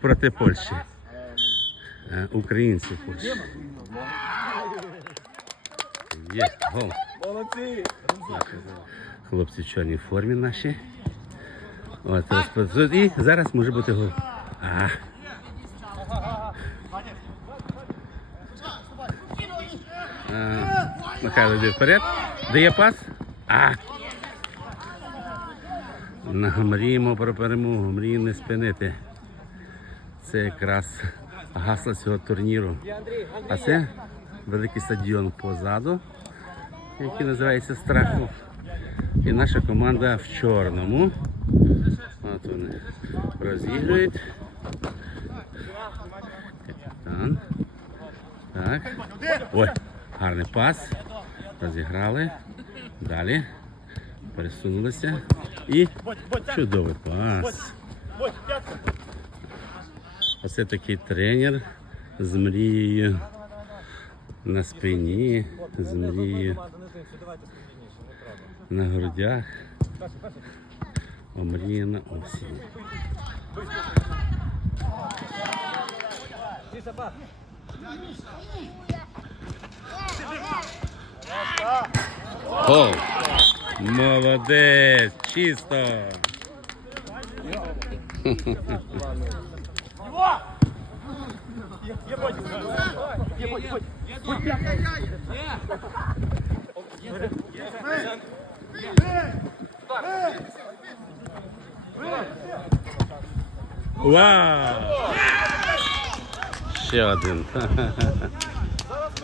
Проти Польщі. Е, Українці в Польщі. Є гол. Молодці! Хлопці в чорній формі наші. От, розпрацюють. І зараз може бути гол. А. А, Михайло йде вперед. Дає пас. А. Мріємо про перемогу, мріємо не спинити. Це якраз гасло цього турніру. А це великий стадіон позаду, який називається Страхов. І наша команда в чорному. От вони розігрують. Капітан. Так. Ой, гарний пас. Розіграли. Далі. Пересунулися. І чудовий пас. Оце такий тренер з мрією на спині, з мрією на грудях. Омріяна осінь. Гол! Молодець! Чисто! Вау! Ще один.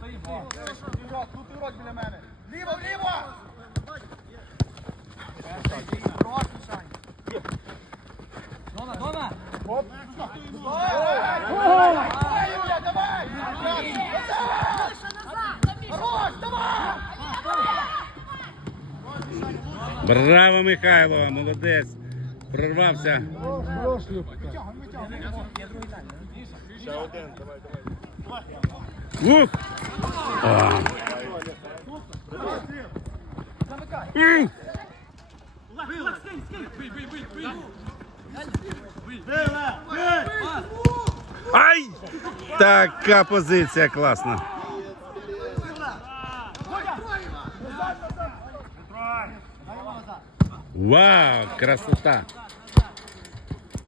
перемогу, не мрію не спинити. Тут урок біля мене. Ліво, ліво! Давай, Юля, давай! Хорош, давай! Браво, Михайло! Молодець! Прорвався. М. Ай! Така позиція класна. Вау, красота!